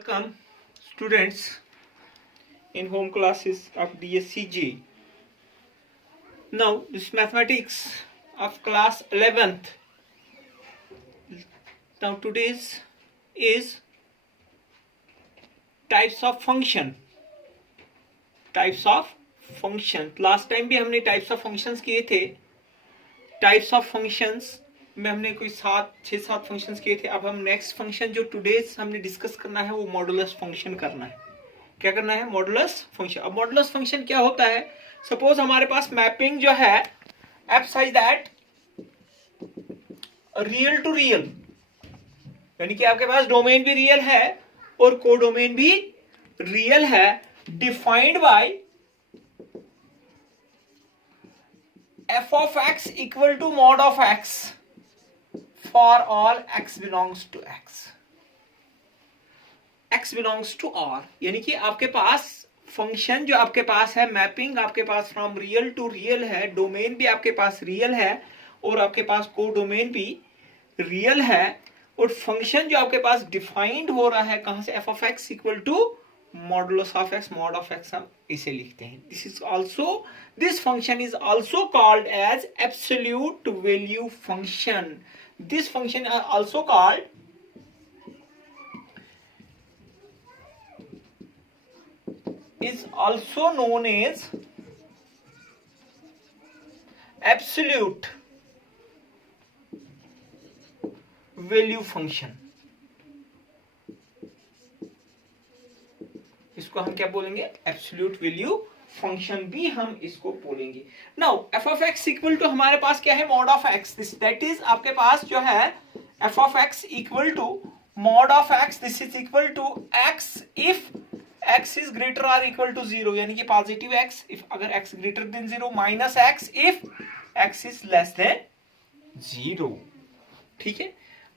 Welcome students in home classes of DSCG. Now this mathematics of class 11th. Now today's is types of function. Types of function. Last time भी हमने types of functions किए थे. Types of functions में हमने कोई 6-7 functions किए थे. अब हम नेक्स्ट फंक्शन जो टुडे हमने डिस्कस करना है वो मॉडुलस फंक्शन करना है. क्या करना है? Modulus function. अब मॉडुलस फंक्शन क्या होता है? सपोज हमारे पास मैपिंग जो है F such that real to real, यानी कि आपके पास डोमेन भी रियल है और कोडोमेन भी रियल है, defined by f of x equal to mod of x for all x belongs to x. x belongs to R, यानी कि आपके पास फंक्शन जो आपके पास है, मैपिंग आपके पास फ्रॉम रियल टू रियल है, डोमेन भी आपके पास रियल है और आपके पास को डोमेन भी रियल है, और फंक्शन जो आपके पास डिफाइंड हो रहा है कहां से? f of x equal to modulus of x, mod of x हम इसे लिखते हैं. This function is also called as absolute value function. This function is also called known as absolute value function. इसको हम क्या बोलेंगे? Absolute value फंक्शन भी हम इसको बोलेंगे. Now f of x equal to हमारे पास क्या है? Mod of x. This that is आपके पास जो है f of x equal to mod of x. This is equal to x if x is greater और इक्वल टू 0, यानी कि पॉजिटिव x इफ अगर x greater than 0, minus x if x is less than 0. ठीक है.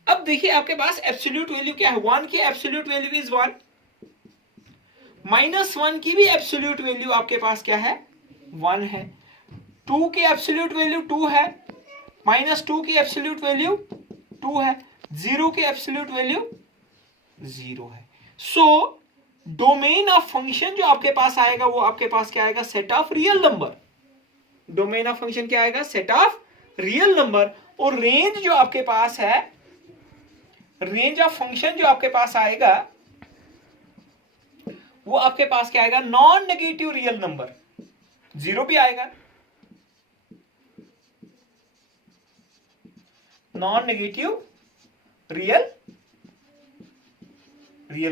अब देखिए आपके पास absolute value क्या है? 1 की एब्सोल्यूट वैल्यू इज 1, -1 की भी एब्सोल्यूट वैल्यू आपके पास क्या है? 1 है. 2 की एब्सोल्यूट वैल्यू 2 है, -2 की एब्सोल्यूट वैल्यू 2 है, 0 की एब्सोल्यूट वैल्यू 0 है. सो डोमेन ऑफ फंक्शन जो आपके पास आएगा वो आपके पास क्या आएगा? Set of real number. Domain of function क्या आएगा? Set of real number. और रेंज जो आपके पास है, रेंज ऑफ फंक्शन जो आपके पास आएगा वो आपके पास क्या आएगा? Non negative real number. 0 भी आएगा, non negative real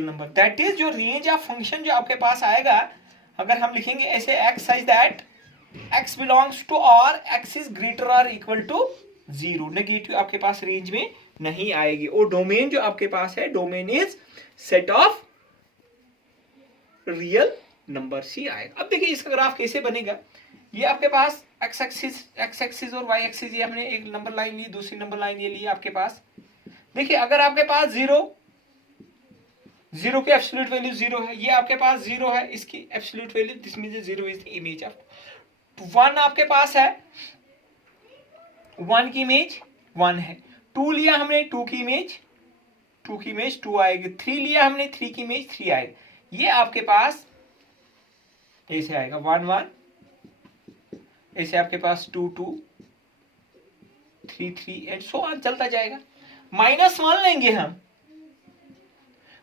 number. That is जो रेंज ऑफ फंक्शन जो आपके पास आएगा. अगर हम लिखेंगे ऐसे x such that x belongs to R, x is greater और इक्वल टू 0, नेगेटिव आपके पास रेंज में नहीं आएगी. और डोमेन जो आपके पास है, domain is set of real number सी आएगा. अब देखिए इसका ग्राफ कैसे बनेगा. ये आपके पास x एक्सिस और y एक्सिस, ये हमने एक नंबर लाइन ली, दूसरी नंबर लाइन ये ली आपके पास. देखिए अगर आपके पास 0 की एब्सोल्यूट वैल्यू 0 है, ये आपके पास 0 है, इसकी absolute value, this means 0 is the image of 1. आपके पास है 1 की इमेज 1 है. 2 लिया हमने, 2 की इमेज 2 आएगी. 3 लिया हमने, 3 की इमेज 3 आएगी. ये आपके पास ऐसे आएगा 1 1, ऐसे आपके पास 2 2, 3 3 एंड सो ऑन चलता जाएगा. -1 लेंगे हम,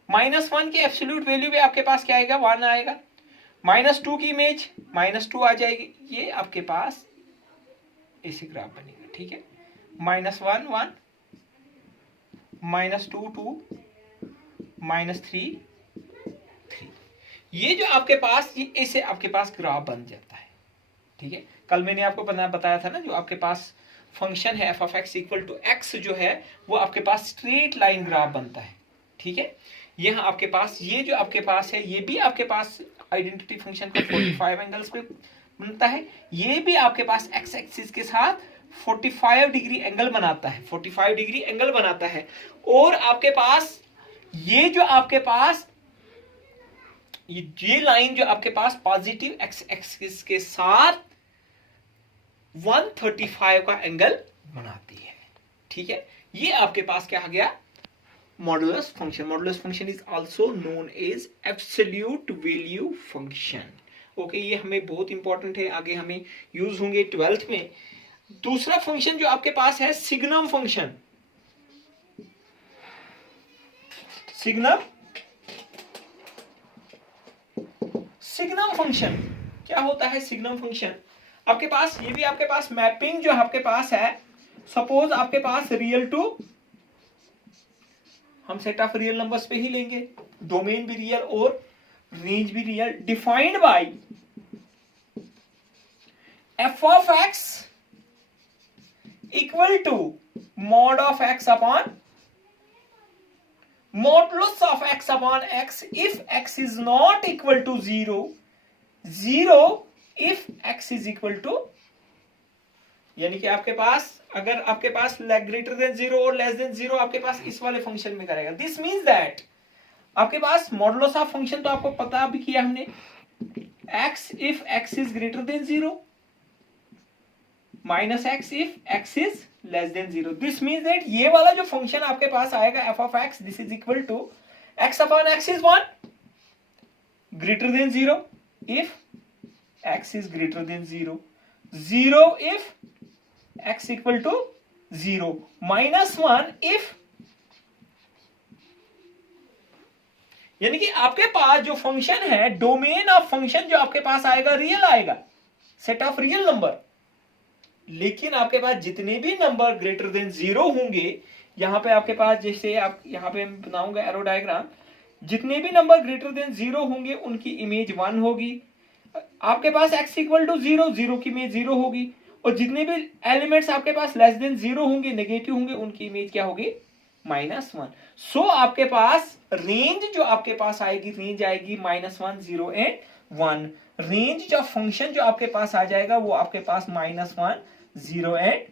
-1 की एब्सोल्यूट वैल्यू भी आपके पास क्या आएगा? 1 आएगा. -2 की इमेज -2 आ जाएगी. ये आपके पास ऐसे ग्राफ बनेगा. ठीक है. -1 1, -2 2, -3 3. ये जो आपके पास ये ऐसे आपके पास ग्राफ बन जाता है. ठीक है. कल मैंने आपको बताया था ना, जो आपके पास फंक्शन है f of x equal to x जो है वो आपके पास स्ट्रेट लाइन ग्राफ बनता है. ठीक है. यहाँ आपके पास ये जो आपके पास है, ये भी आपके पास आइडेंटिटी फंक्शन का 45 एंगल्स पे बनता है. ये भी आपके पास x एक्सिस के साथ 45 डिग्री एंगल बनाता है, 45 डिग्री एंगल बनाता है. और आपके पास ये जो आपके पास ये लाइन जो आपके पास पॉजिटिव x एक्सिस के साथ 135 का एंगल बनाती है. ठीक है. ये आपके पास क्या आ गया? Modulus function. Modulus function is also known as absolute value function. Okay, ये हमें बहुत इंपॉर्टेंट है, आगे हमें यूज होंगे 12th में. दूसरा फंक्शन जो आपके पास है सिग्नम फंक्शन. सिग्नम फंक्शन क्या होता है? सिग्नम फंक्शन आपके पास, ये भी आपके पास मैपिंग जो आपके पास है, सपोज आपके पास रियल टू, हम सेट ऑफ रियल नंबर्स पे ही लेंगे, डोमेन भी रियल और रेंज भी real, defined by f of x equal to mod of x upon modulus of x upon x if x is not equal to 0, 0 if x is equal to, यानी कि आपके पास अगर आपके पास greater than 0 और less than 0 आपके पास इस वाले function में करेगा. दिस मीन्स दैट आपके पास मॉडुलस ऑफ फंक्शन तो आपको पता भी किया हमने, x if x is greater than 0 minus x if x is less than 0. This means that ये वाला जो फंक्शन आपके पास आएगा f of x, this is equal to x upon x is 1 greater than 0 if x is greater than 0, 0 if x equal to 0, minus 1 if, यानी कि आपके पास जो फंक्शन है, डोमेन ऑफ फंक्शन जो आपके पास आएगा रियल आएगा, सेट ऑफ रियल नंबर. लेकिन आपके पास जितने भी नंबर ग्रेटर देन 0 होंगे, यहां पे आपके पास जैसे आप यहां पे बनाऊंगा एरो डायग्राम, जितने भी नंबर ग्रेटर देन 0 होंगे उनकी इमेज 1 होगी. आपके पास x इक्वल टू 0, 0 की इमेज 0 होगी, और जितने भी एलिमेंट्स आपके पास लेस देन 0 होंगे, नेगेटिव होंगे, उनकी इमेज क्या होगी? -1. सो आपके पास रेंज जो आपके पास आएगी, रेंज आएगी -1, 0 एंड 1. रेंज जो फंक्शन जो आपके पास आ जाएगा वो आपके पास -1, 0 एंड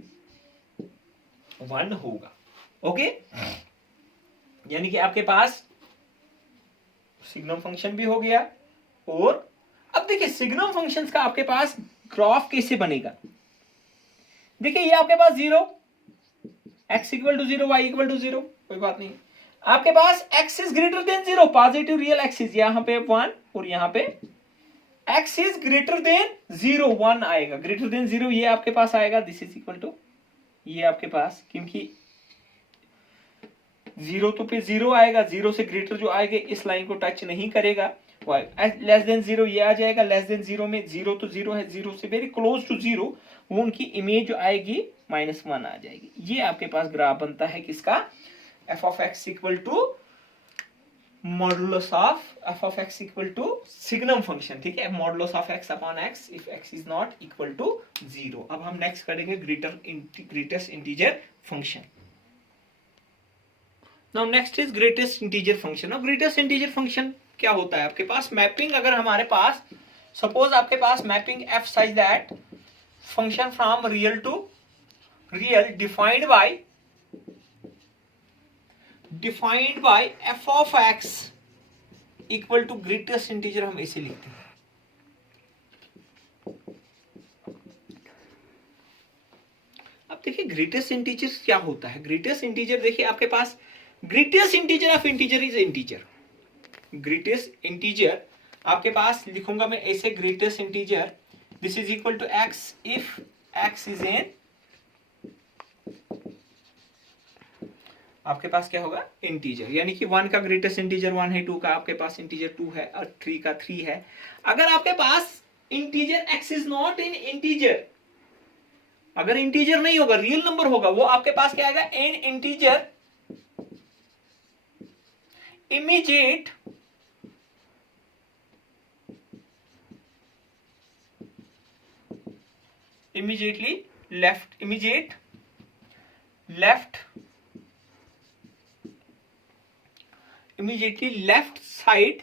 1 होगा. ओके, यानी कि आपके पास सिग्नम फंक्शन भी हो गया. और अब देखिए सिग्नम फंक्शंस का आपके पास ग्राफ कैसे बनेगा. देखिए ये आपके पास 0, x equal to 0, y equal to 0, कोई बात नहीं. आपके पास x is greater than 0, positive real axis, यहां पे 1 और यहां पे x इज ग्रेटर देन 0, 1 आएगा. ग्रेटर देन 0 ये आपके पास आएगा, दिस इज इक्वल टू ये आपके पास, क्योंकि 0 तो पे 0 आएगा, 0 से ग्रेटर जो आएगा इस लाइन को टच नहीं करेगा. लेस देन 0 ये आ जाएगा, लेस देन 0 में 0 तो 0 है, 0 से वेरी क्लोज टू 0, वो उनकी इमेज जो आएगी -1 आ जाएगी. ये आपके पास ग्राफ बनता है किसका? f of x equal to modulus of f of x equal to signum function. ठीक है, modulus of x upon x if x is not equal to 0. अब हम नेक्स्ट करेंगे greatest integer function. Now next is greatest integer function. अब greatest integer function क्या होता है? आपके पास मैपिंग, अगर हमारे पास सपोज आपके पास mapping f such that function from real to real defined by f of x equal to greatest integer, हम ऐसे लिखते हैं. अब देखिए ग्रेटेस्ट इंटीजर क्या होता है. ग्रेटेस्ट इंटीजर देखिए आपके पास greatest integer of integer is integer. Greatest integer आपके पास लिखूंगा मैं ऐसे, greatest integer this is equal to x if x is n, आपके पास क्या होगा? इंटीजर. यानी कि 1 का ग्रेटेस्ट इंटीजर 1 है, 2 का आपके पास इंटीजर 2 है, और 3 का 3 है. अगर आपके पास integer x is not in integer, अगर इंटीजर नहीं होगा, रियल नंबर होगा, वो आपके पास क्या आएगा? इन integer immediately left side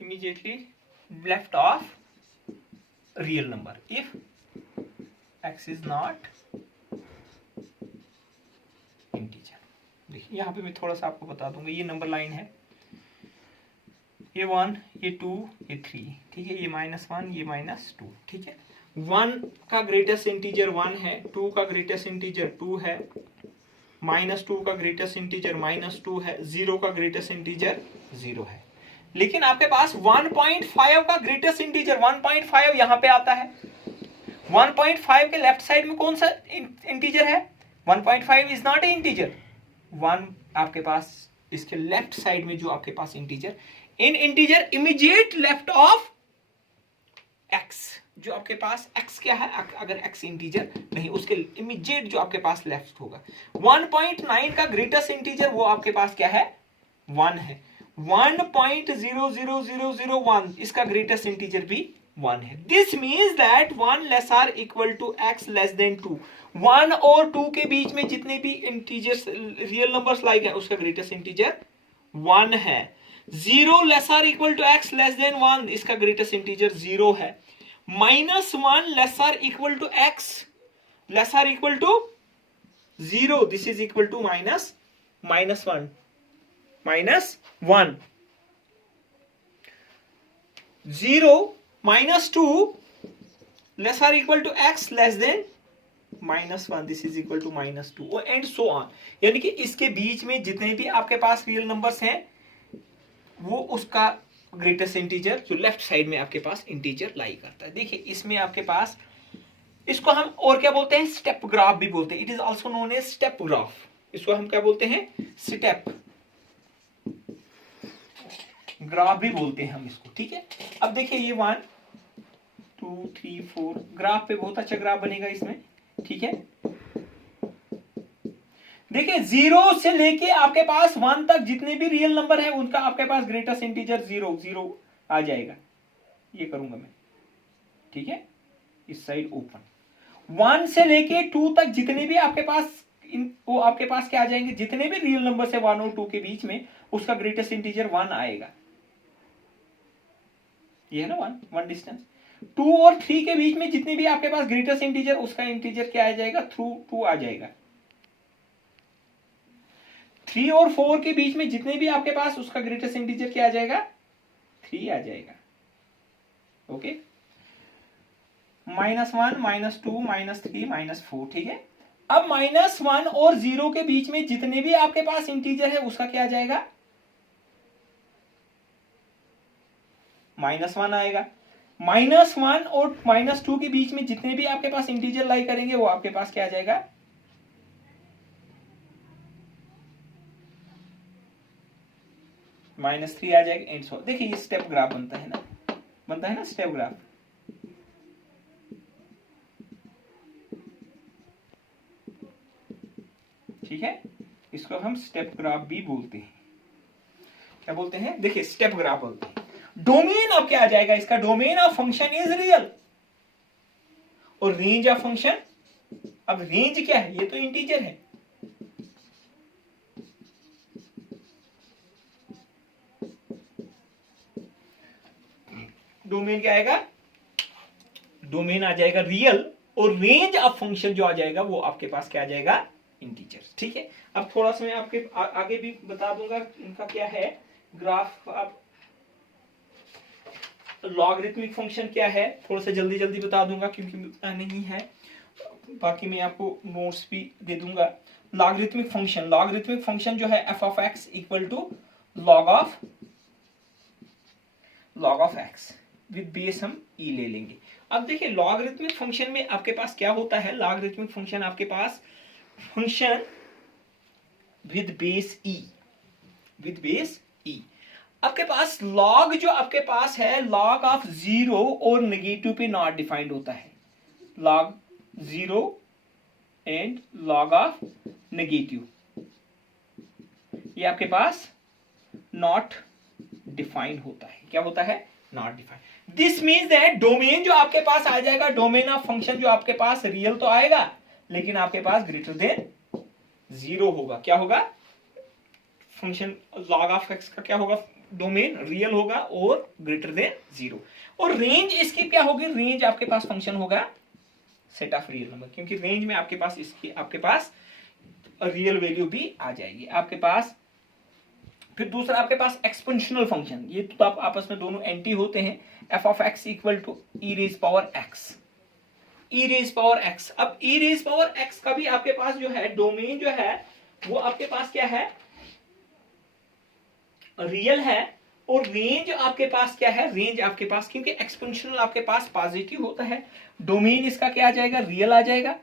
immediately left of real number if x is not integer. देखिए यहाँ पे मैं थोड़ा सा आपको बता दूंगा, ये नंबर लाइन है, ये 1, ये 2, ये 3, ठीक है, ये -1, ये -2, ठीक है. 1 का ग्रेटेस्ट इंटीजर 1 है, 2 का ग्रेटेस्ट इंटीजर 2 है, -2 का ग्रेटेस्ट इंटीजर -2 है, 0 का ग्रेटेस्ट इंटीजर 0 है। लेकिन आपके पास 1.5 का ग्रेटेस्ट इंटीजर 1.5 यहां पे आता है। 1.5 के लेफ्ट साइड में कौन सा इंटीजर है? 1.5 इज नॉट ए इंटीजर। 1 आपके पास इसके लेफ्ट साइड में जो आपके पास integer, in integer immediate left of x, जो आपके पास x क्या है, अगर x इंटीजर नहीं, उसके इमीडिएट जो आपके पास लेफ्ट होगा। 1.9 का ग्रेटेस्ट इंटीजर वो आपके पास क्या है? 1 है। 1.00001 इसका ग्रेटेस्ट इंटीजर भी 1 है। This means that 1 less or equal to x less than 2। 1 और 2 के बीच में जितने भी इंटीजर्स रियल नंबर्स लाइक है उसका ग्रेटेस्ट इंटीजर 1 है। 0 less or equal to x less than 1 इसका ग्रेटेस्ट इंटीजर 0 है। -1 less or equal to x less or equal to 0, this is equal to -1 -1। 0 -2 less or equal to x less than -1, this is equal to -2 and so on. यानी कि इसके बीच में जितने भी आपके पास रियल नंबर्स हैं वो उसका ग्रेटेस्ट इंटीजर जो लेफ्ट साइड में आपके पास इंटीजर लाई करता है। देखिए इसमें आपके पास, इसको हम और क्या बोलते हैं? स्टेप ग्राफ भी बोलते हैं। It is also known as step graph. इसको हम क्या बोलते हैं? स्टेप ग्राफ भी बोलते हैं हम इसको, ठीक है। अब देखिए ये 1 2 3 4 ग्राफ पे बहुत अच्छा ग्राफ बनेगा इसमें, ठीक है। देखिए 0 से लेके आपके पास 1 तक जितने भी रियल नंबर है उनका आपके पास ग्रेटेस्ट इंटीजर 0 आ जाएगा। ये करूंगा मैं, ठीक है, इस साइड ओपन। 1 से लेके 2 तक जितने भी आपके पास वो आपके पास क्या आ जाएंगे? जितने भी रियल नंबर है 1 और 2 के बीच में उसका ग्रेटेस्ट इंटीजर 1 आएगा। ये है ना 1 डिस्टेंस। 2 और 3 के बीच में जितने भी आपके पास ग्रेटेस्ट इंटीजर उसका इंटीजर क्या आ जाएगा? 2 आ जाएगा। 3 और 4 के बीच में जितने भी आपके पास उसका ग्रेटेस्ट इंटीजर क्या आ जाएगा? 3 आ जाएगा। ओके, -1 -2 -3 -4, ठीक है। अब -1 और 0 के बीच में जितने भी आपके पास इंटीजर है उसका क्या आ जाएगा? -1 आएगा। -1 और -2 के बीच में जितने भी आपके पास इंटीजर लाई करेंगे वो आपके पास क्या आ जाएगा? -3 आ जाएगा एंड सो। देखिए ये स्टेप ग्राफ बनता है ना स्टेप ग्राफ। ठीक है, इसको हम स्टेप ग्राफ भी बोलते हैं। क्या बोलते हैं? देखिए स्टेप ग्राफ बोलते हैं। डोमेन अब क्या आ जाएगा इसका? Domain of function is real और रेंज ऑफ फंक्शन, अब रेंज क्या है? ये तो इंटीजर है। डोमेन क्या आएगा? डोमेन आ जाएगा रियल और रेंज ऑफ फंक्शन जो आ जाएगा वो आपके पास क्या आ जाएगा? इंटीजर, ठीक है। अब थोड़ा सा मैं आपके आगे भी बता दूंगा इनका क्या है ग्राफ। अब लॉगरिथमिक फंक्शन क्या है थोड़ा सा जल्दी जल्दी बता दूंगा क्योंकि नहीं है, बाकी मैं आपको नोट्स भी दे दूंगा। लॉगरिथमिक फंक्शन जो है f of x equal to log of x with base हम e ले लेंगे। अब देखिए लॉगरिथमिक फंक्शन में आपके पास क्या होता है? लॉगरिथमिक फंक्शन आपके पास फंक्शन विद बेस e, आपके पास लॉग जो आपके पास है लॉग ऑफ 0 और नेगेटिव पे नॉट डिफाइंड होता है। Log 0 and log of negative ये आपके पास नॉट डिफाइंड होता है। क्या होता है? Not defined. This means that domain जो आपके पास आ जाएगा, डोमेन ऑफ फंक्शन जो आपके पास रियल तो आएगा लेकिन आपके पास ग्रेटर देन 0 होगा। क्या होगा? फंक्शन लॉग ऑफ x का क्या होगा? डोमेन रियल होगा और ग्रेटर देन 0। और रेंज इसकी क्या होगी? रेंज आपके पास फंक्शन होगा सेट ऑफ रियल नंबर, क्योंकि रेंज में आपके पास इसकी आपके पास रियल वैल्यू भी आ जाएगी आपके पास। फिर दूसरा आपके पास एक्सपोनेंशियल फंक्शन, ये तो आप आपस में दोनों एंटी होते हैं। f of x equal to e raise power x, e raise power x। अब e रेज पावर x का भी आपके पास जो है डोमेन जो है वो आपके पास क्या है, रियल है, और रेंज आपके पास क्या है, रेंज आपके पास, क्योंकि एक्सपोनेंशियल आपके पास पॉजिटिव होता है, डोमेन इसका क्या आ जाएगा, रियल आ जाएगा,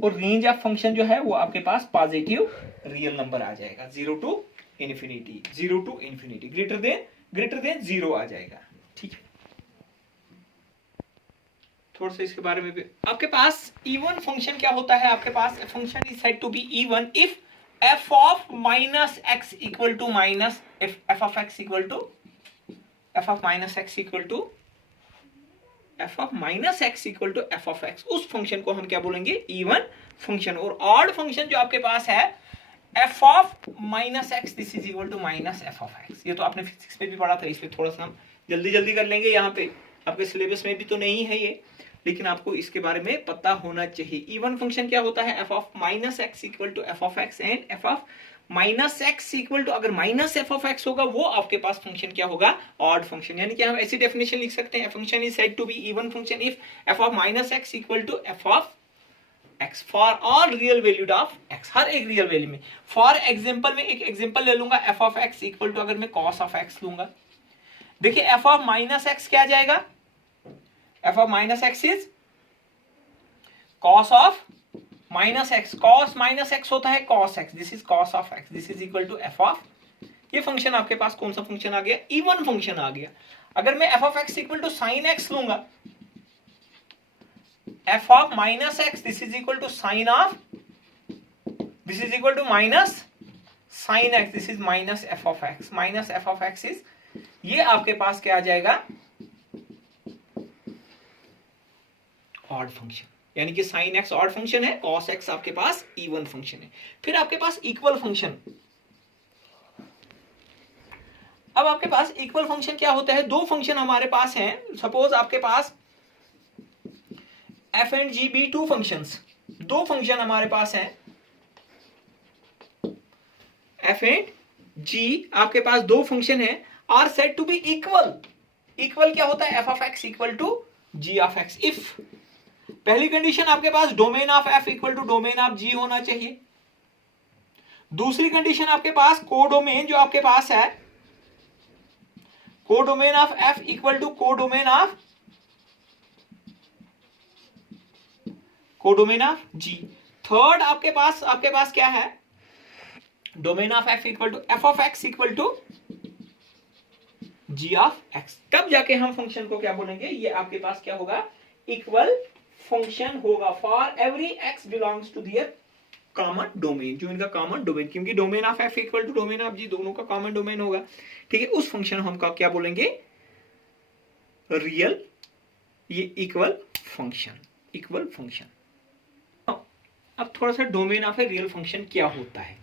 और रेंज ऑफ फंक्शन जो है वो आपके पास पॉजिटिव रियल नंबर आ जाएगा, 0 to infinity, 0 to infinity, greater than 0 आ जाएगा। ठीक है, थोड़ा सा इसके बारे में भी, आपके पास इवन फंक्शन क्या होता है, आपके पास function is said to be even if f of minus x equal to minus if f of x equal to f of minus x equal to f of minus x equal to f of x, उस function को हम क्या बोलेंगे, even function. और odd function जो आपके पास है f of minus x this is equal to minus f of x, ये तो आपने फिजिक्स में भी पढ़ा था, इसलिए थोड़ा सा हम जल्दी कर लेंगे, यहाँ पे आपके सिलेबस में भी तो नहीं है ये, लेकिन आपको इसके बारे में पता होना चाहिए। इवन फंक्शन क्या होता है, f of minus x equal to f of x and f of minus x equal to, अगर माइनस f ऑफ x होगा वो आपके पास फंक्शन क्या होगा, ऑड फंक्शन। यानी कि हम ऐसी डेफिनेशन लिख सकते हैं, function is said to be even function if f of minus x equal to f of x for all real valued of x, हर एक रियल वैल्यू में। फॉर एग्जांपल में एक एग्जांपल ले लूंगा, f of x equal to अगर मैं cos of x लूंगा, देखिए f ऑफ माइनस x क्या जाएगा, f of minus x is cos of minus x, cos minus x होता है cos x, this is cos of x, this is equal to f of, ये function आपके पास कौन सा फंक्शन आ गया, इवन फंक्शन आ गया। अगर मैं f of x equal to sin x लूंगा, f of minus x this is equal to sine of, this is equal to minus sine x, this is minus f of x, minus f of x is, ये आपके पास क्या आ जाएगा, odd function. यानी कि sin x odd function है, cos x आपके पास even function है। फिर आपके पास इक्वल फंक्शन, अब आपके पास इक्वल फंक्शन क्या होता है, दो फंक्शन हमारे पास हैं, सपोज आपके पास f एंड g भी टू फंक्शंस, दो फंक्शन हमारे पास हैं f एंड g, आपके पास दो फंक्शन है, are said to be equal. Equal क्या होता है, f of x equal to g of x। If पहली कंडीशन आपके पास domain of f equal to domain of g होना चाहिए, दूसरी कंडीशन आपके पास कोडोमेन जो आपके पास है, codomain of f equal to codomain of g। Third आपके पास क्या है, domain of f equal to f of x equal to g of x। तब जाके हम फंक्शन को क्या बोलेंगे, ये आपके पास क्या होगा, इक्वल फंक्शन होगा for every x belongs to their common domain, जो इनका कॉमन डोमेन, क्योंकि domain of f equal to domain of g दोनों का कॉमन डोमेन होगा। ठीक है, उस फंक्शन हम क्या बोलेंगे, रियल, ये इक्वल फंक्शन। अब थोड़ा सा domain of a real function क्या होता है,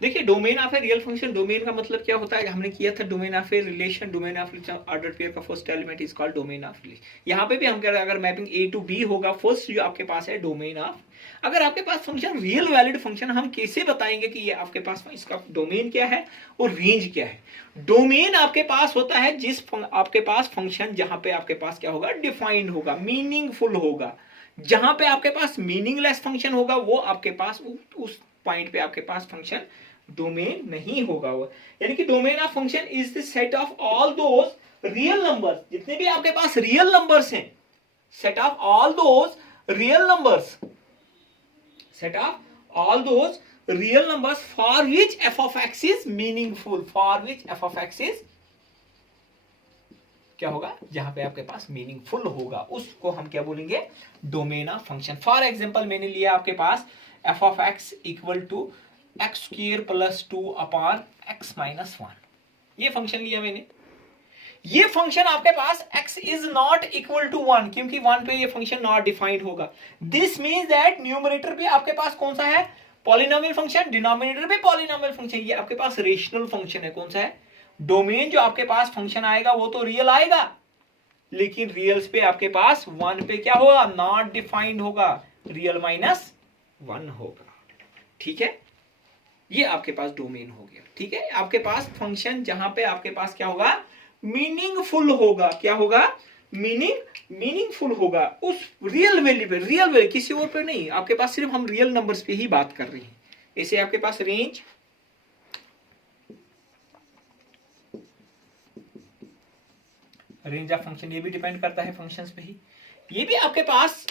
देखिए domain of a real function, domain का मतलब क्या होता है, हमने किया था domain of a relation, domain of order pair का first element is called domain of relation. यहाँ पे भी हम कह रहे हैं अगर मैपिंग A to B होगा, फर्स्ट जो आपके पास है डोमेन ऑफ, अगर आपके पास फंक्शन रियल वैलिड फंक्शन, हम कैसे बताएंगे कि ये आपके पास इसका डोमेन क्या है और रेंज क्या है। डोमेन आपके पास होता है जिस आपके पास फंक्शन, जहां पे आपके पास क्या होगा, डिफाइंड होगा, मीनिंगफुल होगा। जहां पे आपके पास मीनिंगलेस फंक्शन होगा वो आपके पास उस पॉइंट पे आपके पास फंक्शन डोमेन नहीं होगा वो। यानी कि domain of function is the set of all those real numbers, जितने भी आपके पास रियल नंबर्स हैं, set of all those real numbers, set of all those real numbers for which f of x is meaningful, for which f of x is क्या होगा, जहां पे आपके पास मीनिंगफुल होगा, उसको हम क्या बोलेंगे, domain of function. For example मैंने लिया आपके पास f of x equal to x square plus 2 upon x minus 1, ये फंक्शन लिया मैंने। ये फंक्शन आपके पास x is not equal to 1, क्योंकि 1 पे ये फंक्शन नॉट डिफाइंड होगा। दिस मींस दैट न्यूमरेटर भी आपके पास कौन सा है, पॉलिनोमियल फंक्शन, डिनोमिनेटर भी पॉलिनोमियल फंक्शन, ये आपके पास रेशनल फंक्शन है। कौन सा है, डोमेन जो आपके पास फंक्शन आएगा वो तो रियल आएगा, लेकिन रियल्स पे आपके पास 1 पे क्या होगा, नॉट डिफाइंड होगा, रियल माइनस 1 होगा। ठीक है, ये आपके पास डोमेन हो गया। ठीक है, आपके पास फंक्शन जहां पे आपके पास क्या होगा, मीनिंगफुल होगा, क्या होगा, मीनिंगफुल होगा उस रियल वैल्यू पे, रियल वैल्यू किसी और पे नहीं, आपके पास सिर्फ हम रियल नंबर्स पे ही बात कर रहे हैं। ऐसे आपके पास रेंज ऑफ फंक्शन, ये भी डिपेंड करता है फंक्शंस पे ही। ये भी आपके पास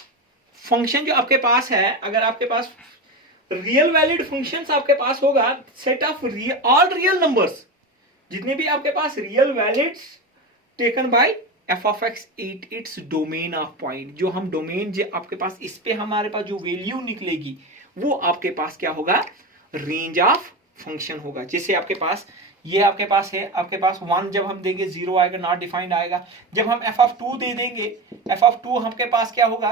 फंक्शन जो आपके पास है, अगर आपके पास रियल वैलिड फंक्शंस आपके पास होगा, set of all real numbers, जितने भी आपके पास real values taken by f of x its domain of point, जो हम डोमेन जो आपके पास इस पे हमारे पास जो वैल्यू निकलेगी वो आपके पास क्या होगा, रेंज ऑफ फंक्शन होगा। जैसे आपके पास ये आपके पास है, आपके पास 1 जब हम देंगे 0 आएगा, नॉट डिफाइंड आएगा। जब हम एफ ऑफ 2 दे देंगे, एफ ऑफ 2 आपके पास क्या होगा,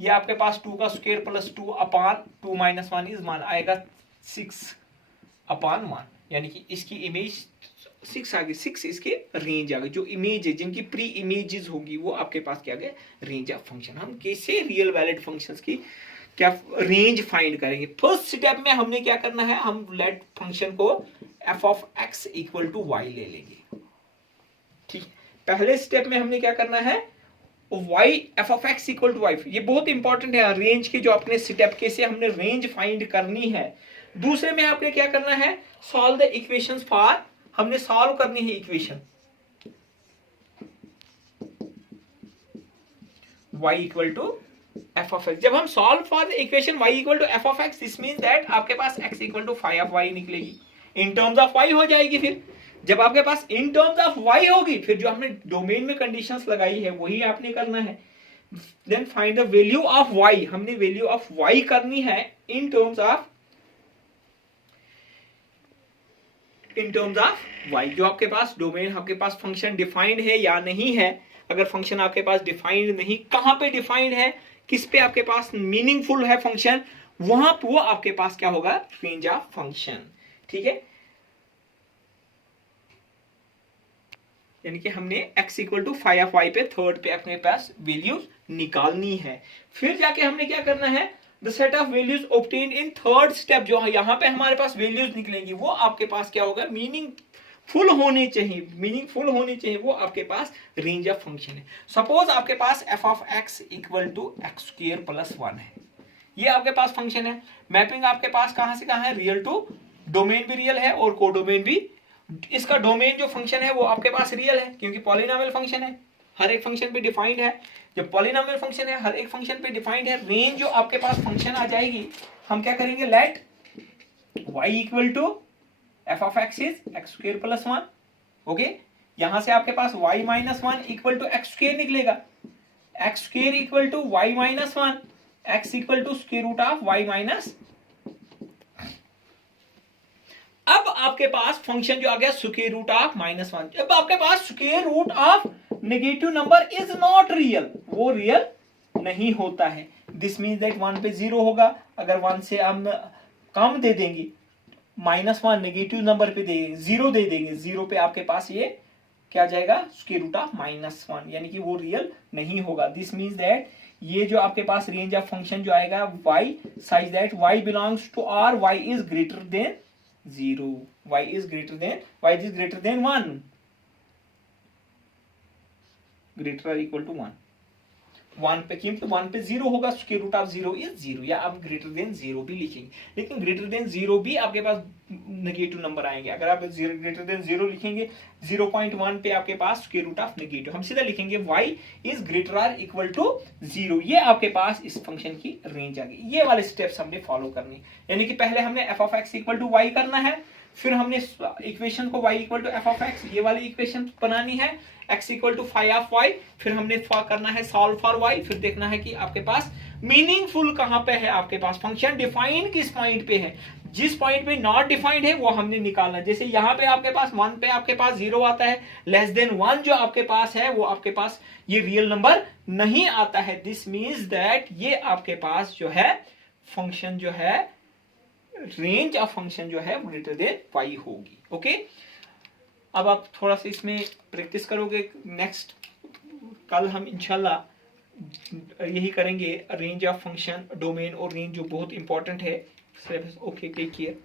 ये आपके पास 2 का square plus 2 upon 2 minus 1 is 1 आएगा 6 अपॉन 1, यानी कि इसकी इमेज 6 आ गई, 6 इसके रेंज आ गई। जो इमेज है जिनकी प्री इमेजेस होगी वो आपके पास क्या गए, रेंज ऑफ फंक्शन। हम कैसे रियल वैलिड फंक्शंस की क्या रेंज फाइंड करेंगे। फर्स्ट स्टेप में हमने क्या करना है, हम लेट फंक्शन को f of x equal to y ले लेंगे। ठीक, पहले स्टेप में हमने क्या करना है, y f of x equal to y. ये बहुत इंपॉर्टेंट है रेंज के जो अपने स्टेप कैसे हमने रेंज फाइंड करनी है। दूसरे में आपने क्या करना है, सॉल्व द इक्वेशंस फॉर, हमने सॉल्व करनी है equation y equal to f of x. जब हम solve for the equation y equal to f of x, this mean that आपके पास x equal to phi of y निकलेगी, in terms of y हो जाएगी। फिर जब आपके पास इन टर्म्स ऑफ y होगी, फिर जो हमने डोमेन में कंडीशंस लगाई है वही आपने करना है। Then find the value of y, हमने वैल्यू ऑफ y करनी है इन टर्म्स ऑफ y। जो आपके पास डोमेन, आपके पास फंक्शन डिफाइंड है या नहीं है। अगर फंक्शन आपके पास डिफाइंड नहीं, कहां पे डिफाइंड है, किस पे आपके पास मीनिंगफुल है फंक्शन, वहां पे वो आपके पास क्या होगा, रेंज ऑफ फंक्शन। ठीक है, यानी कि हमने x equal to phi of y पे थर्ड पे अपने पास वैल्यूज निकालनी है। फिर जाके हमने क्या करना है, the set of values obtained in third step, जो यहाँ पे हमारे पास वैल्यूज निकलेंगी वो आपके पास क्या होगा, मीनिंगफुल होने चाहिए, मीनिंगफुल होने चाहिए, वो आपके पास रेंज ऑफ फंक्शन है। सपोज आपके पास f of x equal to x square plus 1 है, ये आपके पास फंक्शन है। मैपिंग आपके पास कहां से कहां है, रियल टू, डोमेन भी रियल है और कोडोमेन भी। इसका डोमेन जो फंक्शन है वो आपके पास रियल है क्योंकि पॉलिनोमियल फंक्शन है, हर एक फंक्शन पे डिफाइंड है। जब पॉलिनोमियल फंक्शन है, हर एक फंक्शन पे डिफाइंड है, रेंज जो आपके पास फंक्शन आ जाएगी, हम क्या करेंगे, let y equal to f of x is x square plus 1। Okay, यहां से आपके पास y minus 1 equal to x square निकलेगा, x square equal to y minus 1, x equal to square root of y minus. अब आपके पास function जो आ गया स्क्वायर रूट ऑफ -1। जब आपके पास square root of negative number is not real, वो रियल नहीं होता है, दिस मीन्स दैट 1 पे 0 होगा। अगर 1 से हम कम दे देंगे, -1 नेगेटिव नंबर पे दे 0 दे देंगे, 0 पे आपके पास ये क्या जाएगा, स्क्वायर रूट ऑफ -1, यानी कि वो रियल नहीं होगा। दिस मीन्स दैट ये जो आपके पास रेंज ऑफ फंक्शन जो आएगा y, such that y belongs to r, y is greater than 0, y is greater than 1, greater or equal to 1 पे, क्योंकि 1 पे 0 होगा, स्क्वायर रूट ऑफ 0 इज 0, या आप ग्रेटर देन 0 भी लिखेंगे, लेकिन ग्रेटर देन 0 भी आपके पास नेगेटिव नंबर आएंगे। अगर आप ग्रेटर देन 0 लिखेंगे, 0.1 पे आपके पास स्क्वायर रूट ऑफ नेगेटिव, हम सीधा लिखेंगे y इज ग्रेटर और इक्वल टू 0। ये आपके पास इस फंक्शन की रेंज आ गई। ये वाले स्टेप्स हमने फॉलो करनी, यानी कि पहले हमने f of x equal to y करना है, फिर हमने इक्वेशन को y equal to f of x, ये वाली इक्वेशन बनानी है, x equal to phi of y, फिर हमने करना है सॉल्व फॉर y, फिर देखना है कि आपके पास मीनिंगफुल कहां पे है, आपके पास फंक्शन डिफाइंड किस पॉइंट पे है, जिस पॉइंट पे नॉट डिफाइंड है वो हमने निकालना। जैसे यहाँ पे आपके पास 1 पे आपके पास 0 आता है, लेस देन 1 जो आपके पास है वो आपके पास ये रियल नंबर नहीं आता है। दिस मीन्स दैट ये आपके पास जो है फंक्शन जो है, रेंज ऑफ फंक्शन जो है ग्रेटर देन y होगी। ओके, अब आप थोड़ा सा इसमें प्रैक्टिस करोगे, नेक्स्ट कल हम इंशाल्लाह यही करेंगे, रेंज ऑफ फंक्शन, डोमेन और रेंज जो बहुत इंपॉर्टेंट है। Okay, take care.